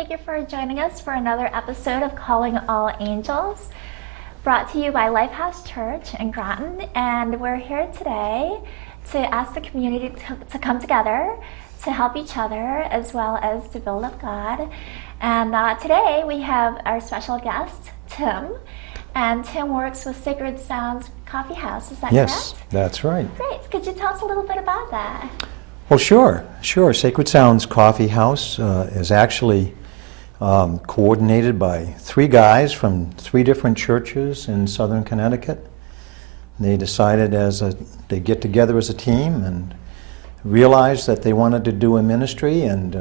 thank you for joining us for another episode of Calling All Angels, brought to you by Lifehouse Church in Groton. And we're here today to ask the community to come together to help each other as well as to build up God. And today we have our special guest, Tim. And Tim works with Sacred Sounds Coffee House, is that correct? Yes, that's right. Great. Could you tell us a little bit about that? Well, sure. Sacred Sounds Coffee House is actually coordinated by three guys from three different churches in southern Connecticut. They decided they get together as a team and realized that they wanted to do a ministry, and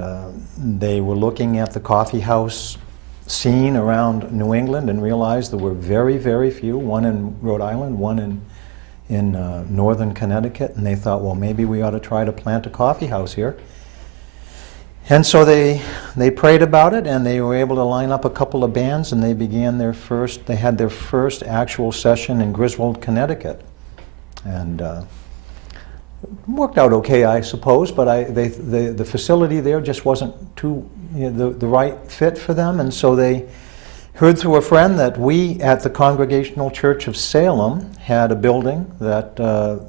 they were looking at the coffee house scene around New England and realized there were very, very few, one in Rhode Island, one in northern Connecticut, and they thought, well, maybe we ought to try to plant a coffee house here. And so they prayed about it, and they were able to line up a couple of bands, and they had their first actual session in Griswold, Connecticut. And worked out okay, I suppose, but the facility there just wasn't the right fit for them, and so they heard through a friend that we at the Congregational Church of Salem had a building that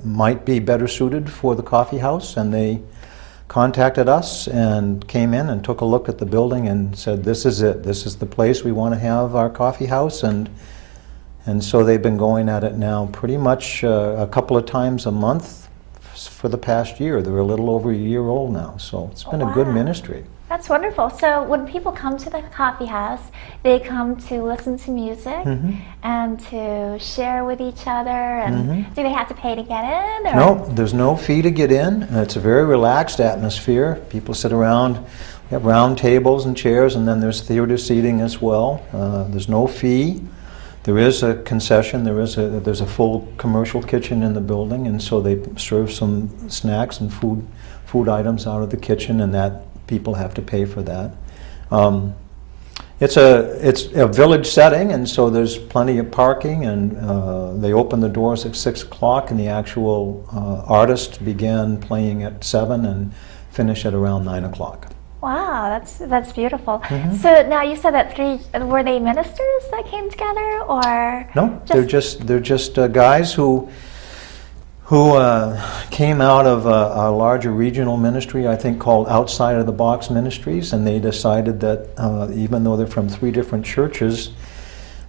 might be better suited for the coffee house, and they contacted us and came in and took a look at the building and said, this is it, this is the place we want to have our coffee house. And so they've been going at it now pretty much a couple of times a month for the past year. They're a little over a year old now, so it's been a good ministry. That's wonderful. So when people come to the coffee house, they come to listen to music and to share with each other, and do they have to pay to get in? Or? No, there's no fee to get in. It's a very relaxed atmosphere. People sit around, we have round tables and chairs, and then there's theater seating as well. There's no fee. There is a concession. There's a full commercial kitchen in the building, and so they serve some snacks and food items out of the kitchen, and that people have to pay for that. It's a village setting, and so there's plenty of parking, and they open the doors at 6 o'clock, and the actual artist began playing at 7 and finish at around 9 o'clock. Wow, that's beautiful. So now you said that were they ministers that came together, or? No, they're just guys who came out of a larger regional ministry, I think called Outside of the Box Ministries, and they decided that even though they're from three different churches,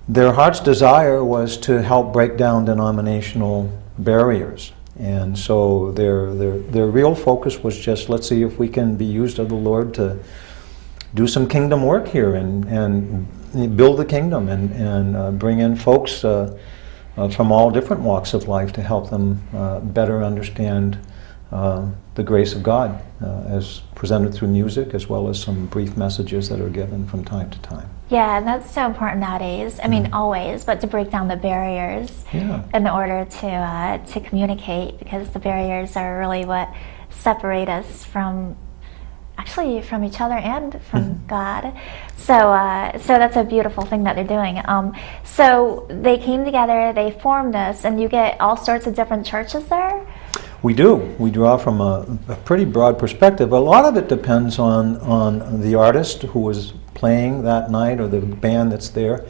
their heart's desire was to help break down denominational barriers. And so their real focus was just, let's see if we can be used of the Lord to do some kingdom work here and build the kingdom and bring in folks from all different walks of life to help them better understand the grace of God as presented through music, as well as some brief messages that are given from time to time. Yeah, and that's so important nowadays. I mean, always, but to break down the barriers in order to communicate, because the barriers are really what separate us from each other and from God. So that's a beautiful thing that they're doing. So they came together, they formed this, and you get all sorts of different churches there? We do. We draw from a pretty broad perspective. A lot of it depends on the artist who is playing that night or the band that's there.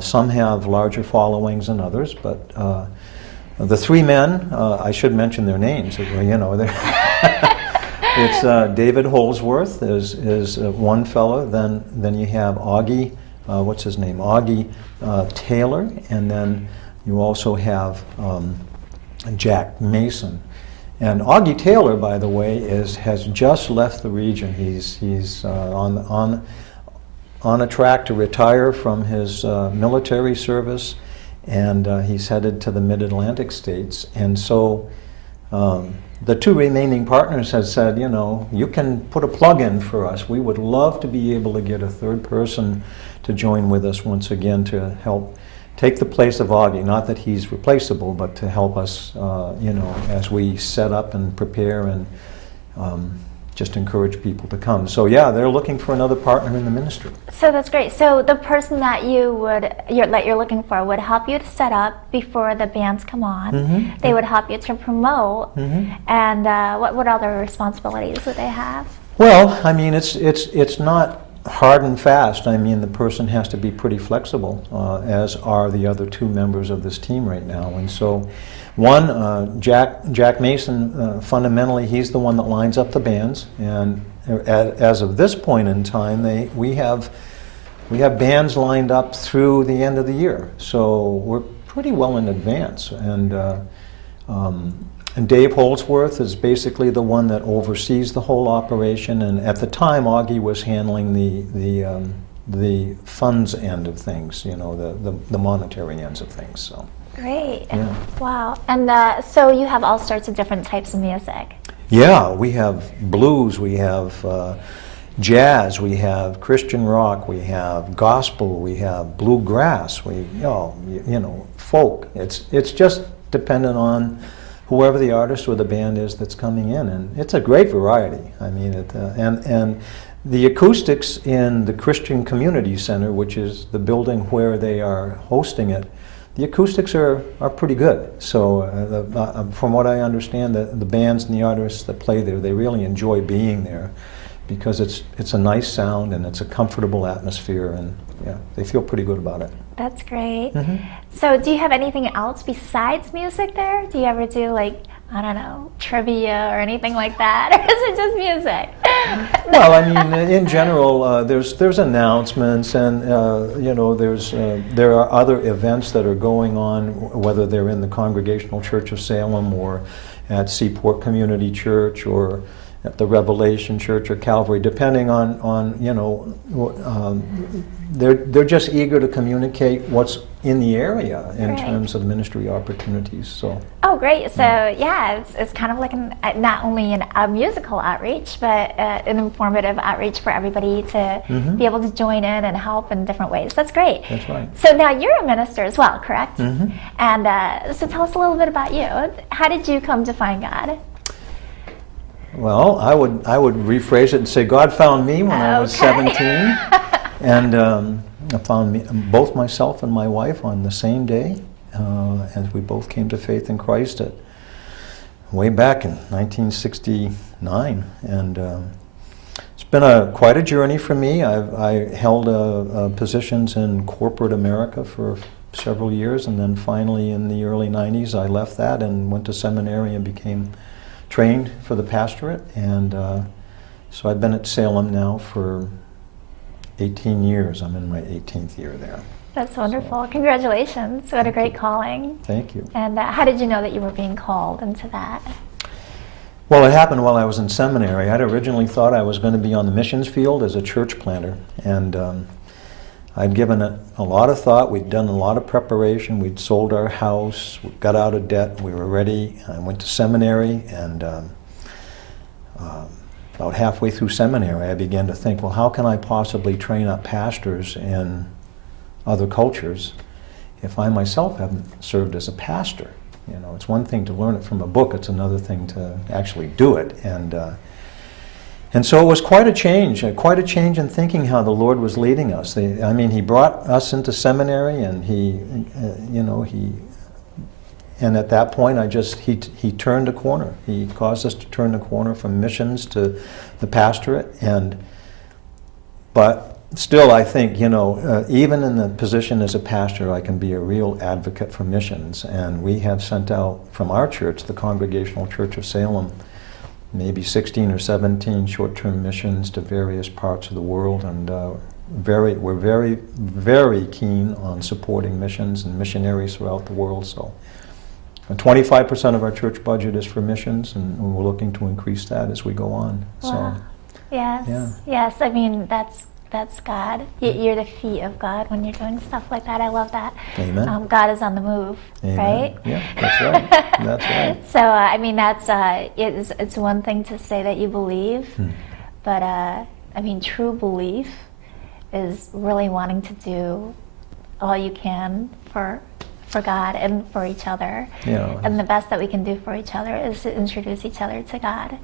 Some have larger followings than others, but the three men, I should mention their names, it's David Holsworth is one fellow. Then you have Augie, what's his name? Augie Taylor, and then you also have Jack Mason. And Augie Taylor, by the way, has just left the region. He's on a track to retire from his military service, and he's headed to the Mid-Atlantic states. And so the two remaining partners have said, you can put a plug in for us. We would love to be able to get a third person to join with us once again to help take the place of Augie. Not that he's replaceable, but to help us, as we set up and prepare and just encourage people to come. So yeah, they're looking for another partner in the ministry. So that's great. So the person that you're looking for would help you to set up before the bands come on. They would help you to promote. And what other responsibilities would they have? Well, I mean, it's not hard and fast. I mean, the person has to be pretty flexible, as are the other two members of this team right now. And so, Jack Mason, fundamentally, he's the one that lines up the bands. And as of this point in time, we have bands lined up through the end of the year. So we're pretty well in advance. And Dave Holdsworth is basically the one that oversees the whole operation. And at the time, Augie was handling the funds end of things, the monetary ends of things. So. Great. Yeah. Wow. And so you have all sorts of different types of music. Yeah, we have blues, we have jazz, we have Christian rock, we have gospel, we have bluegrass, folk. It's just dependent on whoever the artist or the band is that's coming in, and it's a great variety. I mean, and the acoustics in the Christian Community Center, which is the building where they are hosting it, the acoustics are pretty good. So from what I understand, the bands and the artists that play there, they really enjoy being there because it's a nice sound and it's a comfortable atmosphere, and yeah, they feel pretty good about it. That's great. Mm-hmm. So do you have anything else besides music there? Do you ever do, like, I don't know, trivia or anything like that? Or is it just music? Well, I mean, in general, there's announcements, and there are other events that are going on, whether they're in the Congregational Church of Salem or at Seaport Community Church or at the Revelation Church or Calvary, depending on they're just eager to communicate what's in the area in terms of ministry opportunities. So. Oh, great! So it's kind of like not only a musical outreach, but an informative outreach for everybody to be able to join in and help in different ways. That's great. That's right. So now you're a minister as well, correct? Mm-hmm. And so tell us a little bit about you. How did you come to find God? Well, I would rephrase it and say God found me when I was 17, and I found both myself and my wife on the same day, as we both came to faith in Christ way back in 1969, and it's been quite a journey for me. I held positions in corporate America for several years, and then finally in the early 90s I left that and went to seminary and became trained for the pastorate, and so I've been at Salem now for 18 years. I'm in my 18th year there. That's wonderful. So, congratulations. What a great calling. Thank you. And how did you know that you were being called into that? Well, it happened while I was in seminary. I'd originally thought I was going to be on the missions field as a church planter, and I'd given it a lot of thought. We'd done a lot of preparation. We'd sold our house, we got out of debt, we were ready. I went to seminary, and about halfway through seminary I began to think, well, how can I possibly train up pastors in other cultures if I myself haven't served as a pastor? It's one thing to learn it from a book, it's another thing to actually do it. And so it was quite a change in thinking how the Lord was leading us. He brought us into seminary, and and at that point, he turned a corner. He caused us to turn the corner from missions to the pastorate, but still, I think, even in the position as a pastor, I can be a real advocate for missions. And we have sent out from our church, the Congregational Church of Salem, maybe 16 or 17 short-term missions to various parts of the world, and we're very, very keen on supporting missions and missionaries throughout the world. So 25% of our church budget is for missions, and we're looking to increase that as we go on. Wow. So, yes. Yeah. Yes. I mean, that's God. You're the feet of God when you're doing stuff like that. I love that. Amen. God is on the move, Amen. right? Yeah, that's right. That's right. So, it's one thing to say that you believe, but true belief is really wanting to do all you can for for God and for each other. Yeah. And the best that we can do for each other is to introduce each other to God.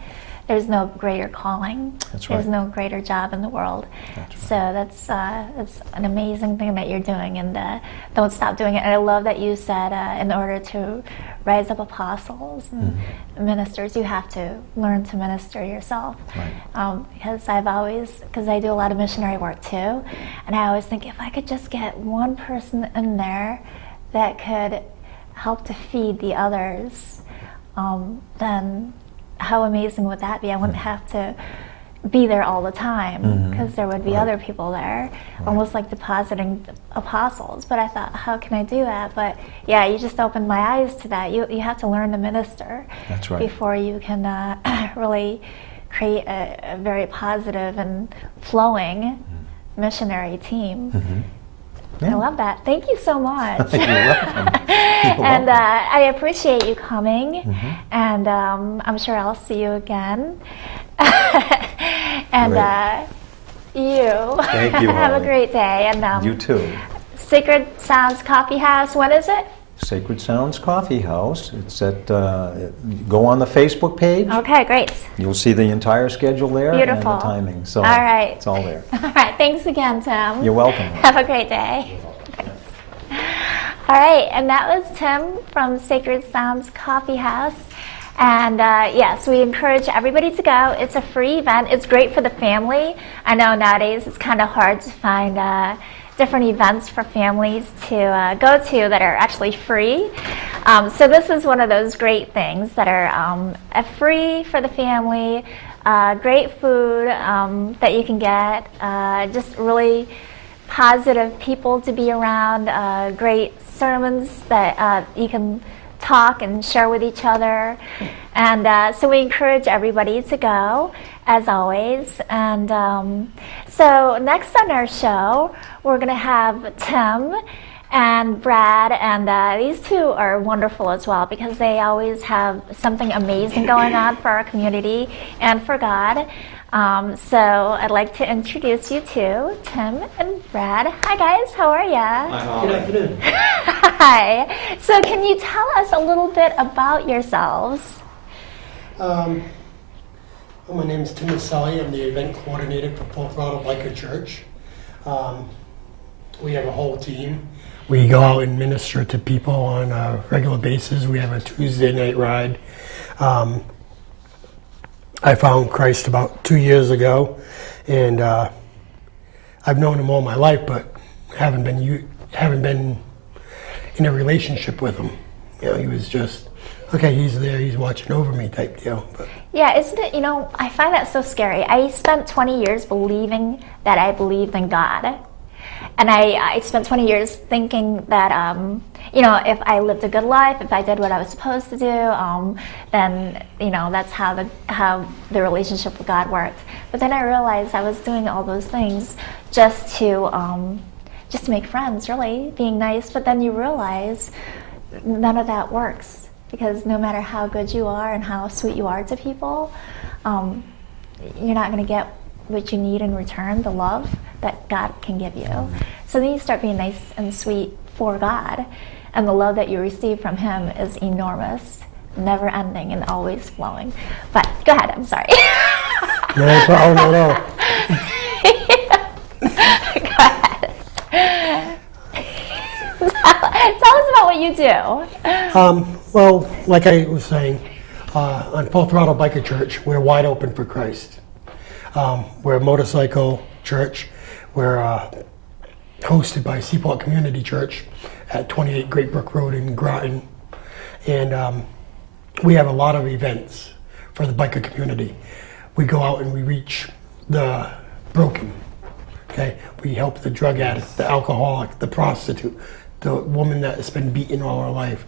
There's no greater calling. That's right. There's no greater job in the world. That's right. So that's an amazing thing that you're doing, and don't stop doing it. And I love that you said in order to rise up apostles and ministers, you have to learn to minister yourself. Right. Because I do a lot of missionary work too, and I always think if I could just get one person in there that could help to feed the others, then how amazing would that be? I wouldn't have to be there all the time because there would be Right. other people there, almost like depositing apostles. But I thought, how can I do that? But yeah, you just opened my eyes to that. You have to learn to minister. That's right. Before you can really create a very positive and flowing missionary team. I love that. Thank you so much. You're welcome. And I appreciate you coming, and I'm sure I'll see you again. And you, Thank you, have a Holly. great day. And You too. Sacred Sounds Coffee House, when is it? Sacred Sounds Coffee House. It's at, go on the Facebook page. Okay, great. You'll see the entire schedule there Beautiful. and the timing. So All right. it's all there. All right, thanks again, Tim. You're welcome. Have a great day. All right, and that was Tim from Sacred Sounds Coffee House. And yes, we encourage everybody to go. It's a free event. It's great for the family. I know nowadays it's kind of hard to find different events for families to go to that are actually free. So this is one of those great things that are free for the family, great food that you can get, just really positive people to be around, great sermons that you can talk and share with each other. And so we encourage everybody to go, as always. And so next on our show, we're going to have Tim and Brad, and these two are wonderful as well because they always have something amazing going on for our community and for God. So I'd like to introduce you to Tim and Brad. Hi guys, how are ya? Good afternoon. Hi. So can you tell us a little bit about yourselves? Well, my name is Tim Maselli. I'm the event coordinator for Full Throttle Biker Church. We have a whole team. We go out and minister to people on a regular basis. We have a Tuesday night ride. I found Christ about 2 years ago, and I've known him all my life, but haven't been in a relationship with him. You know, he was just, okay, he's there, he's watching over me type deal. But Yeah, isn't it, I find that so scary. I spent 20 years believing that I believed in God. And I spent 20 years thinking that, if I lived a good life, if I did what I was supposed to do, then, that's how the relationship with God worked. But then I realized I was doing all those things just to make friends, really, being nice. But then you realize none of that works because no matter how good you are and how sweet you are to people, you're not going to get what you need in return, the love that God can give you. So then you start being nice and sweet for God, and the love that you receive from Him is enormous, never ending, and always flowing. But go ahead, I'm sorry. no problem at all. Go ahead. Tell us about what you do. Well, like I was saying, on Full Throttle Biker Church, we're wide open for Christ. We're a motorcycle church. We're hosted by Seaport Community Church at 28 Great Brook Road in Groton. And we have a lot of events for the biker community. We go out and we reach the broken. Okay? We help the drug addict, the alcoholic, the prostitute, the woman that has been beaten all her life,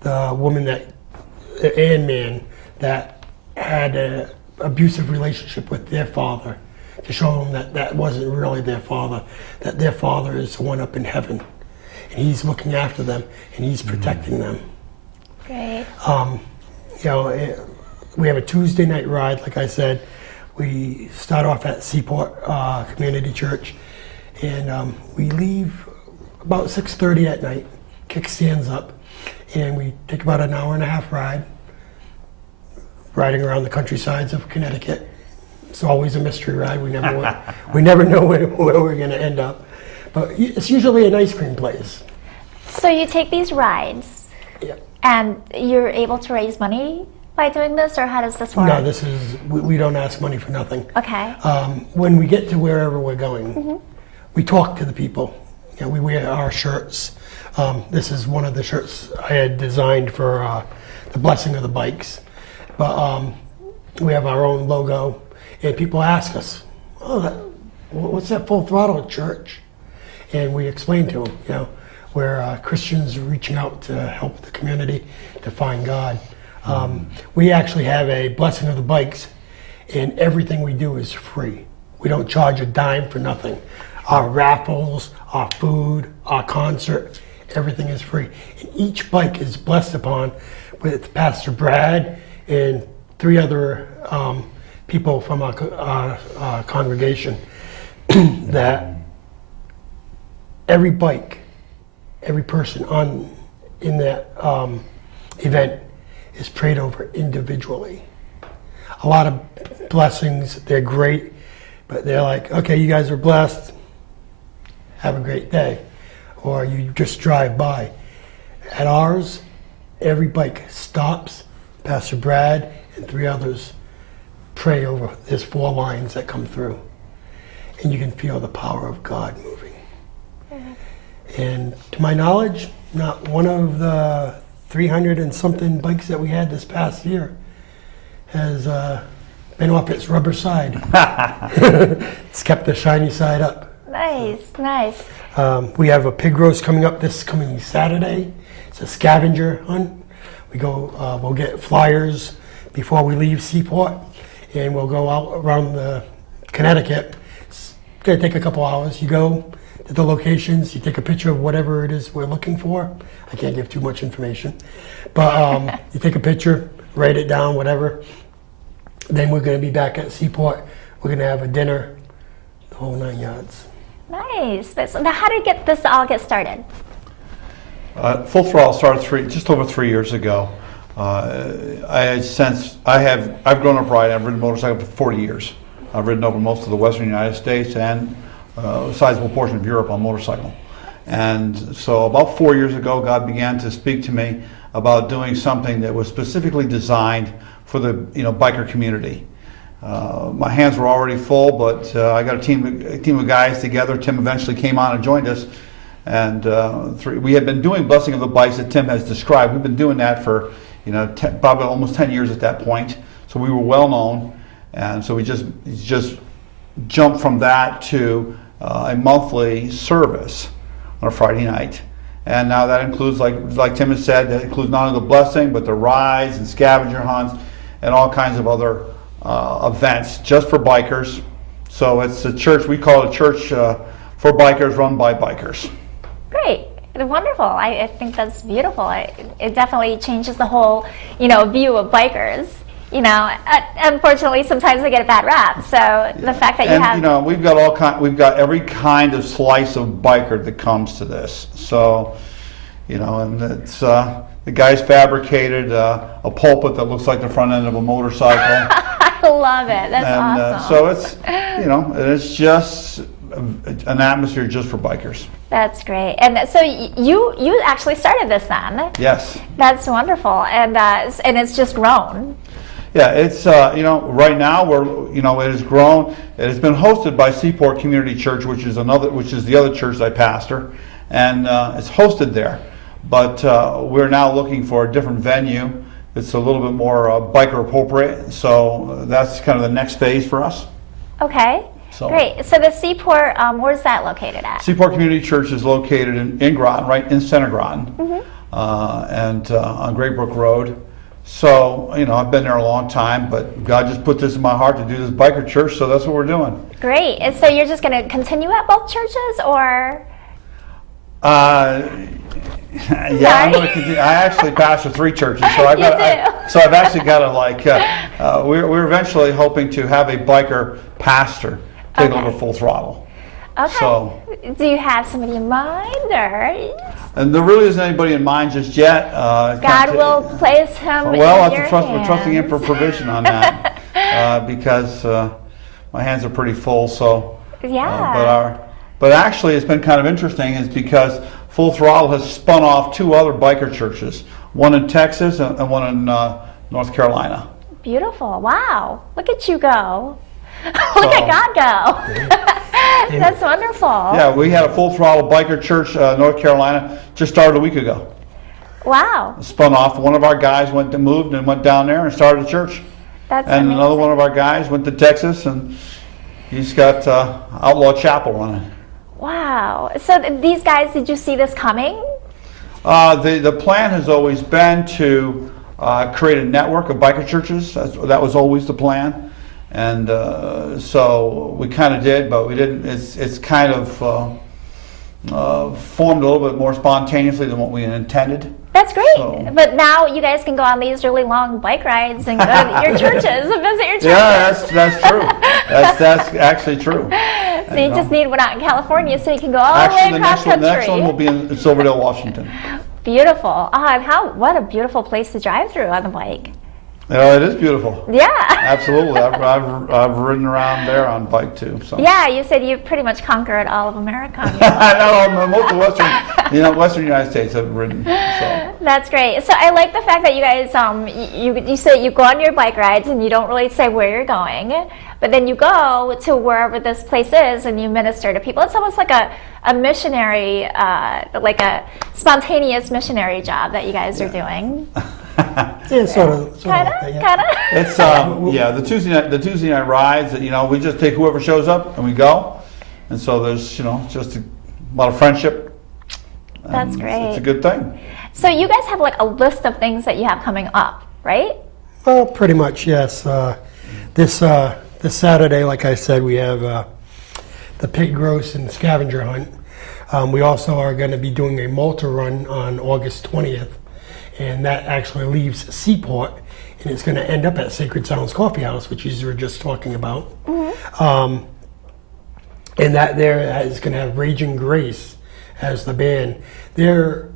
the woman and man that had an abusive relationship with their father, to show them that that wasn't really their father, that their father is the one up in heaven, and he's looking after them and he's protecting them. Great. We have a Tuesday night ride, like I said. We start off at Seaport Community Church, and we leave about 6:30 at night, kickstands up, and we take about an hour and a half riding around the countrysides of Connecticut. It's always a mystery ride. We never know where we're going to end up. But it's usually an ice cream place. So you take these rides, Yeah. and you're able to raise money by doing this, or how does this work? No, we don't ask money for nothing. Okay. When we get to wherever we're going, we talk to the people. You know, we wear our shirts. This is one of the shirts I had designed for the blessing of the bikes. But we have our own logo, and people ask us, "Oh, what's that Full Throttle church?" And we explain to them, you know, we're Christians reaching out to help the community to find God. We actually have a blessing of the bikes, and everything we do is free. We don't charge a dime for nothing. Our raffles, our food, our concert, everything is free. And each bike is blessed upon with Pastor Brad and 3 other people from our congregation that every bike, every person in that event is prayed over individually. A lot of blessings, they're great, but they're like, okay, you guys are blessed, have a great day. Or you just drive by. At ours, every bike stops, Pastor Brad and 3 others pray over. There's 4 lines that come through, and you can feel the power of God moving. And to my knowledge, not one of the 300 and something bikes that we had this past year has been off its rubber side. It's kept the shiny side up. Nice, nice. We have a pig roast coming up this coming Saturday. It's a scavenger hunt. We'll get flyers before we leave Seaport, and we'll go out around Connecticut. It's gonna take a couple hours. You go to the locations, you take a picture of whatever it is we're looking for. I can't give too much information, but you take a picture, write it down, whatever. Then we're gonna be back at Seaport. We're gonna have a dinner, the whole 9 yards. Nice. Now, how did this all get started? Full Throttle started just over 3 years ago. I've grown up riding. I've ridden motorcycle for 40 years. I've ridden over most of the western United States and a sizable portion of Europe on motorcycle. And so about 4 years ago, God began to speak to me about doing something that was specifically designed for the biker community. My hands were already full, but I got a team of guys together. Tim eventually came on and joined us, and we had been doing blessing of the bikes that Tim has described. We've been doing that for probably almost 10 years at that point. So we were well known, and so we just jumped from that to a monthly service on a Friday night. And now that includes, like Tim has said, that includes not only the blessing, but the rides and scavenger hunts and all kinds of other events just for bikers. So it's a church, we call it a church for bikers, run by bikers. Great. Wonderful. I think that's beautiful. It definitely changes the whole, view of bikers. Unfortunately, sometimes they get a bad rap. So the fact that you have, we've got every kind of slice of biker that comes to this. So, and it's the guys fabricated a pulpit that looks like the front end of a motorcycle. I love it. That's awesome. So it's just an atmosphere just for bikers. That's great. And so you actually started this then? Yes. That's wonderful, and it's just grown. Yeah, it's right now it has grown. It has been hosted by Seaport Community Church, which is the other church I pastor, and it's hosted there. But we're now looking for a different venue. It's a little bit more biker appropriate. So that's kind of the next phase for us. Okay. Great. So the Seaport, where's that located at? Seaport Community Church is located in Groton, right in center Groton, and on Great Brook Road. So, I've been there a long time, but God just put this in my heart to do this biker church, so that's what we're doing. Great. And so you're just going to continue at both churches, or? Yeah, I'm going to continue. I actually pastor 3 churches, so I've actually got to we're eventually hoping to have a biker pastor take over Full Throttle. Okay. So, Do you have somebody in mind, or and there really isn't anybody in mind just yet. God will place him Well, in I your have to trust. We're trusting Him for hands? provision on that because my hands are pretty full. So, Yeah. but actually, it's been kind of interesting. Is because Full Throttle has spun off 2 other biker churches, one in Texas and one in North Carolina. Beautiful. Wow. Look at you go. Look at God go. That's wonderful. Yeah, we had a Full Throttle biker church, North Carolina, just started a week ago. Wow. Spun off. One of our guys moved and went down there and started a church. That's And amazing. another one of our guys went to Texas and he's got Outlaw Chapel running. Wow. So these guys, did you see this coming? The plan has always been to create a network of biker churches. That was always the plan. And so we kind of did, but we didn't. It's kind of formed a little bit more spontaneously than what we intended. That's great. So- But now you guys can go on these really long bike rides and go to your churches and visit your churches. Yeah, that's true. That's actually true. So you just need one out in California so you can go all the way Actually, across the country. next one will be in Silverdale, Washington. Beautiful. What a beautiful place to drive through on the bike. Yeah, it is beautiful. Yeah. Absolutely. I've ridden around there on bike too. So. Yeah, you said you pretty much conquered all of America. on your I know most of Western United States have ridden. So. That's great. So I like the fact that you guys, you say you go on your bike rides and you don't really say where you're going, but then you go to wherever this place is and you minister to people. It's almost like a missionary, like a spontaneous missionary job that you guys are doing. Yeah, sort of Kind like that, of, yeah. kind of. It's the Tuesday night rides. We just take whoever shows up and we go, and so there's just a lot of friendship. That's and great. It's a good thing. So you guys have like a list of things that you have coming up, right? Well, pretty much, yes. This Saturday, like I said, we have the pig roast and scavenger hunt. We also are going to be doing a Malta run on August 20th, and that actually leaves Seaport, and it's going to end up at Sacred Sounds Coffee House, which you were just talking about. And that there is going to have Raging Grace as the band. The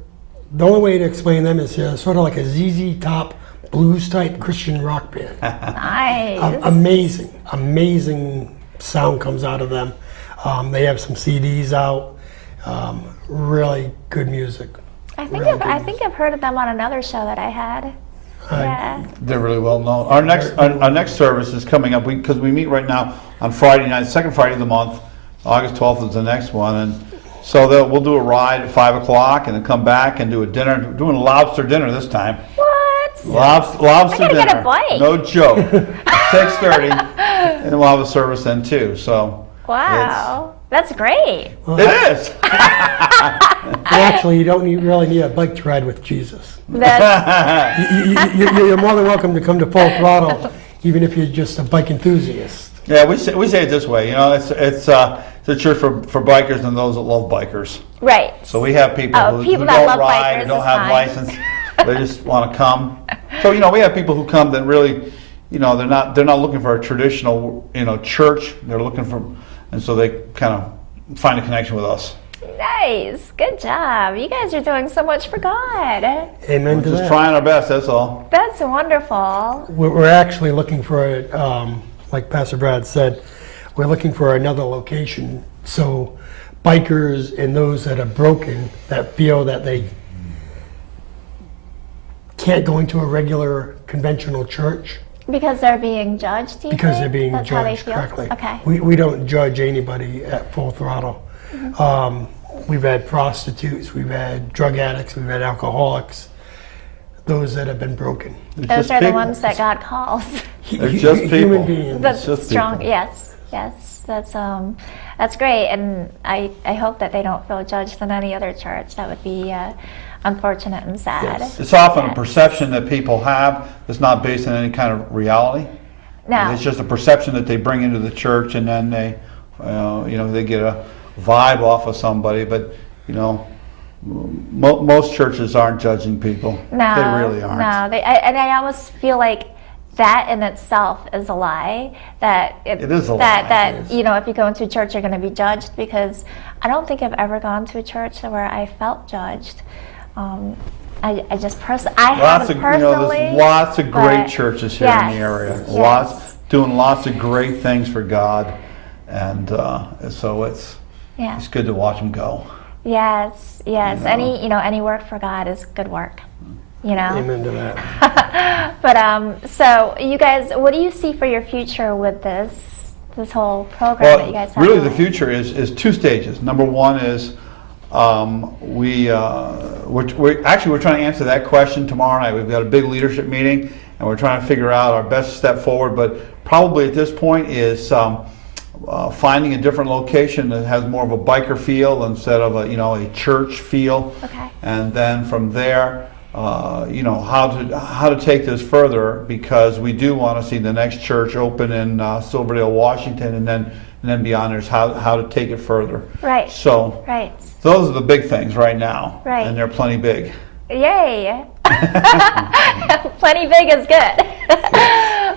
only way to explain them is sort of like a ZZ Top blues type Christian rock band. Nice. Amazing sound comes out of them. They have some CDs out. Really good music. I think I've heard of them on another show that I had. Yeah. They're really well known. Our next service is coming up because we meet right now on Friday night, second Friday of the month. August 12th is the next one, and so we'll do a ride at 5 o'clock, and then come back and do a dinner. We're doing a lobster dinner this time. What? Lobster I gotta dinner. get a bite. No joke. 6:30, and we'll have a service then too. So Wow. That's great. it is. And actually, you don't really need a bike to ride with Jesus. That's, You're more than welcome to come to Full Throttle, even if you're just a bike enthusiast. Yeah, we say it this way. It's a church for bikers and those that love bikers. right. So we have people who people don't that love ride bikers and don't is have fine. license. They just want to come. So we have people who come that really, they're not looking for a traditional church. They're looking for, and so they kind of find a connection with us. Nice. Good job. You guys are doing so much for God. Amen We're to just that. trying our best. That's all. That's wonderful. We're actually looking for, like Pastor Brad said, we're looking for another location. So bikers and those that are broken, that feel that they can't go into a regular conventional church Because they're being judged, do you because think? they're being That's how they judged feel? correctly. Okay. We don't judge anybody at Full Throttle. We've had prostitutes, we've had drug addicts, we've had alcoholics, those that have been broken. Those Just are the people. ones that God calls. They're just Human people. beings. That's just strong. people. Yes. That's great. And I hope that they don't feel judged in any other church. That would be unfortunate and sad. Yes. It's often a Yes. perception that people have that's not based on any kind of reality. No. It's just a perception that they bring into the church, and then they, they get a vibe off of somebody. But most churches aren't judging people. No, They really aren't. No, and I almost feel like that in itself is a lie. That It is a lie. That It is. you know, if you go into a church, you're going to be judged, because I don't think I've ever gone to a church where I felt judged. I just personally, I haven't personally. There's lots of great but churches here in the area. yes. Lots doing lots of great things for God, and so it's good to watch them go. Yes. Any work for God is good work. Amen to that. But so you guys, what do you see for your future with this whole program that you guys have? Really, going? the future is two stages. Number one is we're trying to answer that question tomorrow night. We've got a big leadership meeting, and we're trying to figure out our best step forward. But probably at this point is finding a different location that has more of a biker feel instead of a church feel. Okay. And then from there, how to take this further, because we do want to see the next church open in Silverdale, Washington, and then beyond there's how to take it further. Right. So Right. those are the big things right now. Right. And they're plenty big. Yay! Plenty big is good.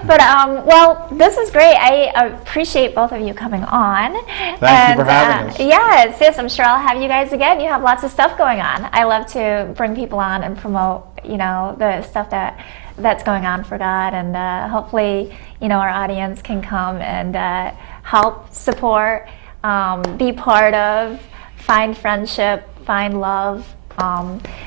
But well, this is great. I appreciate both of you coming on. Thank you for having us. Yes, I'm sure I'll have you guys again. You have lots of stuff going on. I love to bring people on and promote, the stuff that's going on for God, and hopefully, our audience can come and help, support, be part of, find friendship, find love.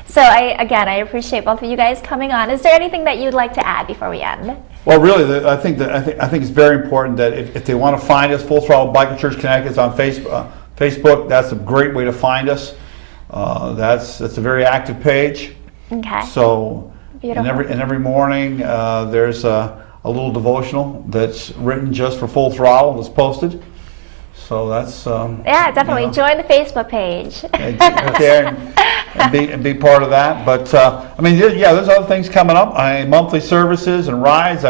So I appreciate both of you guys coming on. Is there anything that you'd like to add before we end? Well, really, I think it's very important that if they want to find us, Full Throttle Biker Church Connecticut is on Facebook. That's a great way to find us. That's a very active page. Okay. So, Beautiful. and every morning there's a little devotional that's written just for Full Throttle that's posted. So that's Yeah, definitely join the Facebook page. get there and be part of that. But there's other things coming up. Monthly services and rides.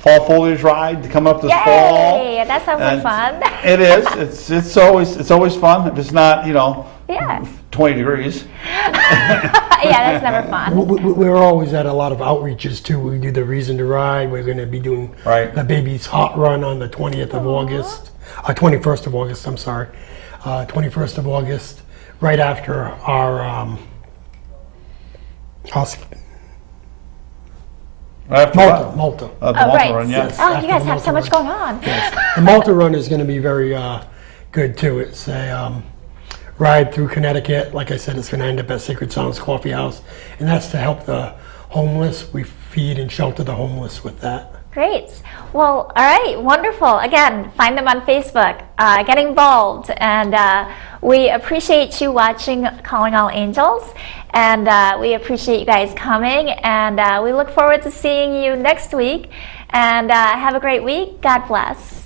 Fall foliage ride coming up this fall. Yay! That sounds like fun. It is. It's always fun. If it's not 20 degrees. Yeah, that's never fun. We're always at a lot of outreaches too. We do the Reason to Ride. We're going to be doing the Baby's Hot Run on the 20th of August. 21st of August, I'm sorry. 21st of August, right after our Malta. The Malta Right. run, yes. Oh, After you guys the have so Malta much run. going on. Yes. The Malta Run is going to be very good too. It's a ride through Connecticut. Like I said, it's going to end up at Sacred Sounds Coffee House, and that's to help the homeless. We feed and shelter the homeless with that. Great. Well, all right, wonderful. Again, find them on Facebook. Get involved, and we appreciate you watching Calling All Angels, and we appreciate you guys coming, and we look forward to seeing you next week. And have a great week. God bless.